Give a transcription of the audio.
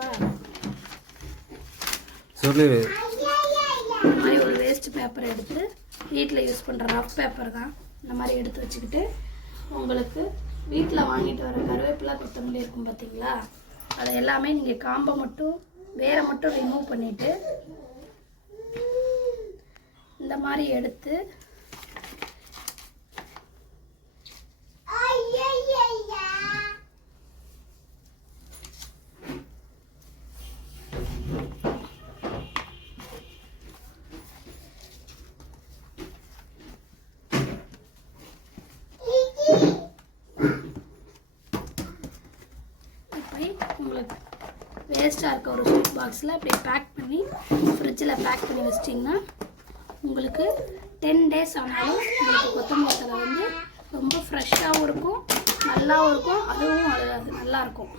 ஓகேவா? சொல்லு. இந்த மாதிரி ஒரு வேஸ்ட் பேப்பர் எடுத்து, வீட்டில் யூஸ் பண்ணுற ரஃப் பேப்பர் தான், இந்த மாதிரி எடுத்து வச்சுக்கிட்டு, உங்களுக்கு வீட்டில் வாங்கிட்டு வர கருவேப்பிலை கொத்தமல்லி இருக்கும் பார்த்தீங்களா, அதை எல்லாமே நீங்கள் காம்பை மட்டும் வேரை மட்டும் ரிமூவ் பண்ணிவிட்டு இந்த மாதிரி எடுத்து உங்களுக்கு வேஸ்ட்டாக இருக்க ஒரு ஸ்வீட் பாக்ஸில் அப்படி பேக் பண்ணி ஃப்ரிட்ஜில் பேக் பண்ணி வச்சிட்டிங்கன்னா உங்களுக்கு 10 days ஆனாலும் உங்களுக்கு கொத்தமல்லி தழை வந்து ரொம்ப ஃப்ரெஷ்ஷாகவும் இருக்கும், நல்லாவும் இருக்கும், அதுவும் அழுகாது, நல்லாயிருக்கும்.